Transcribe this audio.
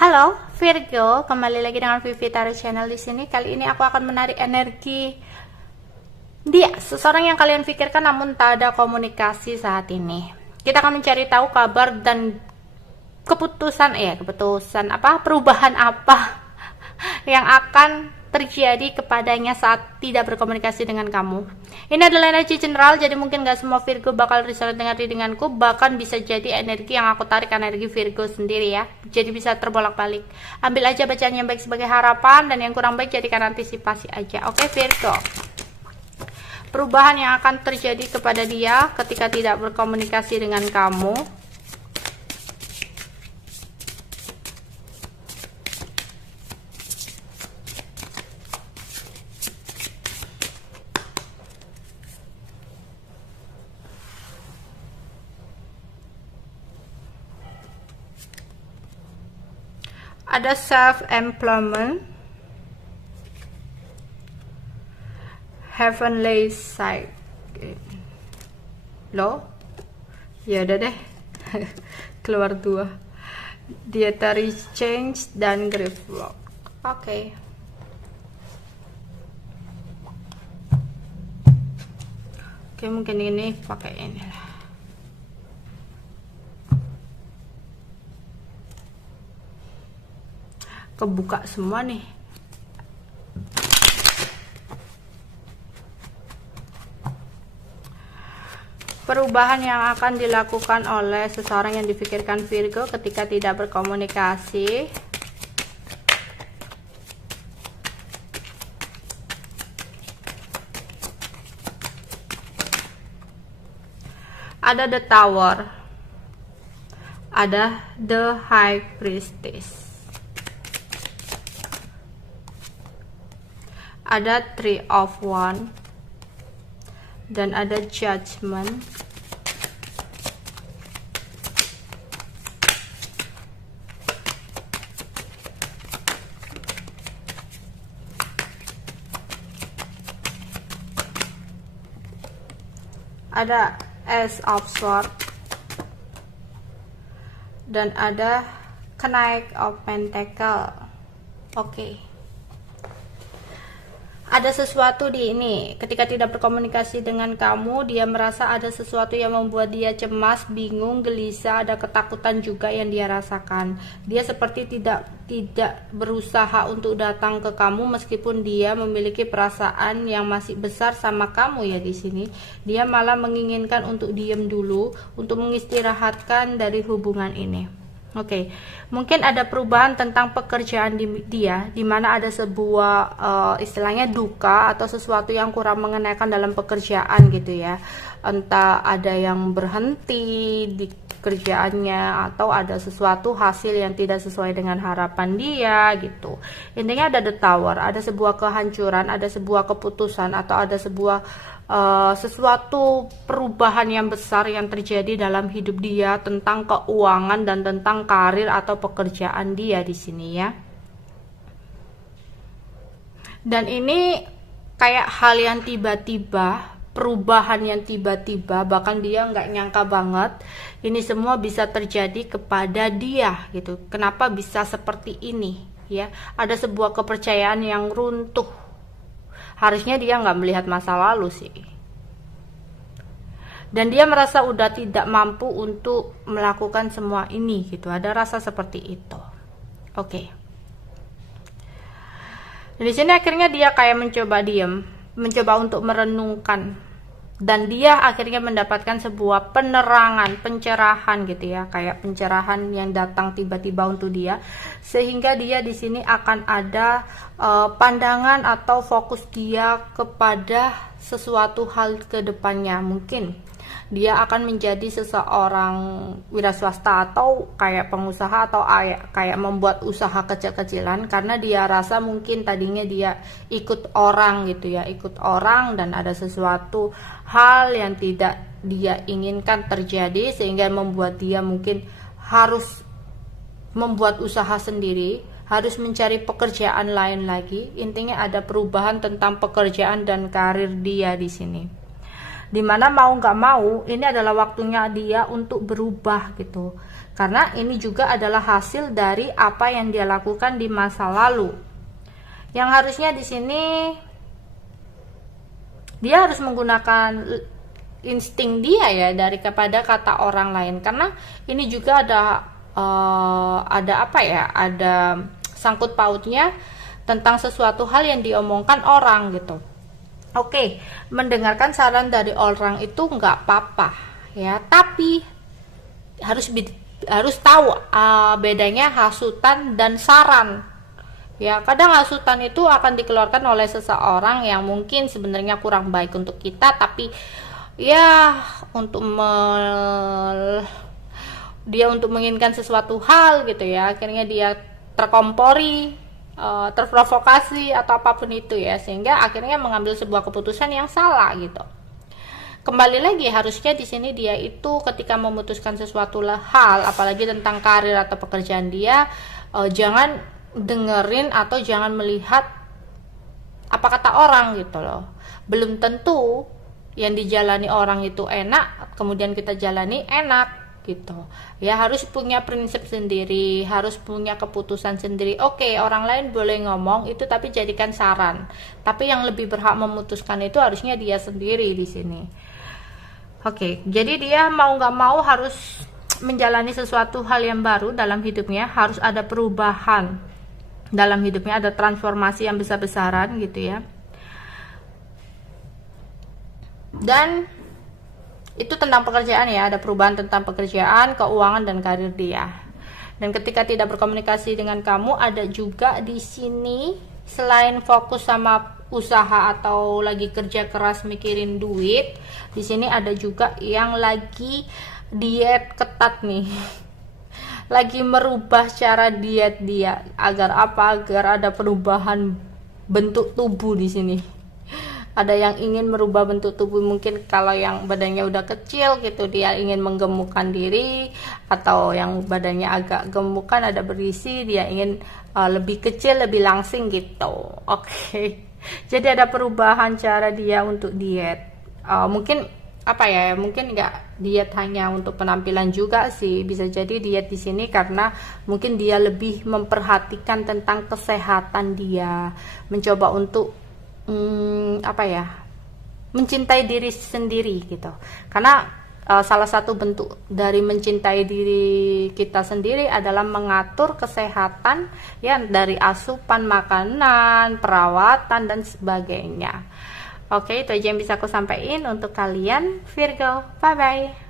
Halo Virgo, kembali lagi dengan Vivi Tarot Channel di sini. Kali ini aku akan menarik energi dia, seseorang yang kalian pikirkan namun tak ada komunikasi saat ini. Kita akan mencari tahu kabar dan perubahan apa yang akan terjadi kepadanya saat tidak berkomunikasi dengan kamu. Ini adalah energi general, jadi mungkin gak semua Virgo bakal resonate dengan readinganku, bahkan bisa jadi energi yang aku tarik energi Virgo sendiri ya, jadi bisa terbolak-balik. Ambil aja bacaan yang baik sebagai harapan, dan yang kurang baik jadikan antisipasi aja. Oke Virgo, perubahan yang akan terjadi kepada dia ketika tidak berkomunikasi dengan kamu. Ada self-employment, heavenly side, loh, ya udah deh, keluar dua, dietary change dan grief block. Oke. Oke, mungkin ini pakai ini lah. Kebuka semua nih. Perubahan yang akan dilakukan oleh seseorang yang dipikirkan Virgo ketika tidak berkomunikasi. Ada the Tower, ada the High Priestess, ada Three of Wands, dan ada Judgment. Ada Ace of Swords, dan ada Knight of Pentacles. Oke. Ada sesuatu di ini, ketika tidak berkomunikasi dengan kamu, dia merasa ada sesuatu yang membuat dia cemas, bingung, gelisah, ada ketakutan juga yang dia rasakan. Dia seperti tidak berusaha untuk datang ke kamu meskipun dia memiliki perasaan yang masih besar sama kamu ya di sini. Dia malah menginginkan untuk diam dulu, untuk mengistirahatkan dari hubungan ini. Oke, mungkin ada perubahan tentang pekerjaan dia, di mana ada sebuah istilahnya duka atau sesuatu yang kurang mengenakan dalam pekerjaan gitu ya. Entah ada yang berhenti di kerjaannya atau ada sesuatu hasil yang tidak sesuai dengan harapan dia gitu. Intinya ada the Tower, ada sebuah kehancuran, ada sebuah keputusan atau ada sebuah sesuatu perubahan yang besar yang terjadi dalam hidup dia tentang keuangan dan tentang karir atau pekerjaan dia di sini ya. Dan ini kayak hal yang tiba-tiba, perubahan yang tiba-tiba, bahkan dia nggak nyangka banget ini semua bisa terjadi kepada dia gitu. Kenapa bisa seperti ini ya? Ada sebuah kepercayaan yang runtuh. Harusnya dia nggak melihat masa lalu sih. Dan dia merasa udah tidak mampu untuk melakukan semua ini gitu. Ada rasa seperti itu. Oke. Di sini akhirnya dia kayak mencoba diam, mencoba untuk merenungkan. Dan dia akhirnya mendapatkan sebuah penerangan, pencerahan gitu ya, kayak pencerahan yang datang tiba-tiba untuk dia, sehingga dia di sini akan ada pandangan atau fokus dia kepada sesuatu hal ke depannya. Mungkin dia akan menjadi seseorang wira swasta atau kayak pengusaha atau kayak membuat usaha kecil-kecilan, karena dia rasa mungkin tadinya dia ikut orang gitu ya, ikut orang dan ada sesuatu hal yang tidak dia inginkan terjadi sehingga membuat dia mungkin harus membuat usaha sendiri, harus mencari pekerjaan lain lagi. Intinya ada perubahan tentang pekerjaan dan karir dia di sini. Dimana mau nggak mau ini adalah waktunya dia untuk berubah gitu. karena ini juga adalah hasil dari apa yang dia lakukan di masa lalu. Yang harusnya di sini dia harus menggunakan insting dia ya dari kepada kata orang lain, karena ini juga ada apa ya, ada sangkut pautnya tentang sesuatu hal yang diomongkan orang gitu. Oke, mendengarkan saran dari orang itu nggak apa-apa ya, tapi harus tahu bedanya hasutan dan saran. Ya, kadang hasutan itu akan dikeluarkan oleh seseorang yang mungkin sebenarnya kurang baik untuk kita, tapi ya untuk dia untuk menginginkan sesuatu hal gitu ya, akhirnya dia terkompori, terprovokasi atau apapun itu ya, sehingga akhirnya mengambil sebuah keputusan yang salah gitu. Kembali lagi, harusnya di sini dia itu ketika memutuskan sesuatu hal, apalagi tentang karir atau pekerjaan dia, jangan dengerin atau jangan melihat apa kata orang gitu loh. Belum tentu yang dijalani orang itu enak, kemudian kita jalani enak gitu ya. Harus punya prinsip sendiri, harus punya keputusan sendiri. Oke, orang lain boleh ngomong itu, tapi jadikan saran, tapi yang lebih berhak memutuskan itu harusnya dia sendiri di sini. Oke, jadi dia mau nggak mau harus menjalani sesuatu hal yang baru dalam hidupnya, harus ada perubahan dalam hidupnya, ada transformasi yang besar-besaran gitu ya. Dan itu tentang pekerjaan ya, ada perubahan tentang pekerjaan, keuangan dan karir dia. Dan ketika tidak berkomunikasi dengan kamu, ada juga di sini selain fokus sama usaha atau lagi kerja keras mikirin duit, di sini ada juga yang lagi diet ketat nih. Lagi merubah cara diet dia agar apa? Agar ada perubahan bentuk tubuh di sini. Ada yang ingin merubah bentuk tubuh, mungkin kalau yang badannya udah kecil gitu dia ingin menggemukkan diri, atau yang badannya agak gemukan ada berisi dia ingin lebih kecil, lebih langsing gitu. Oke. Jadi ada perubahan cara dia untuk diet. Mungkin apa ya, mungkin nggak diet hanya untuk penampilan juga sih, bisa jadi diet di sini karena mungkin dia lebih memperhatikan tentang kesehatan dia, mencoba untuk apa ya, mencintai diri sendiri gitu. Karena salah satu bentuk dari mencintai diri kita sendiri adalah mengatur kesehatan ya, dari asupan makanan, perawatan dan sebagainya. Oke, itu aja yang bisa aku sampaikan untuk kalian Virgo. Bye bye.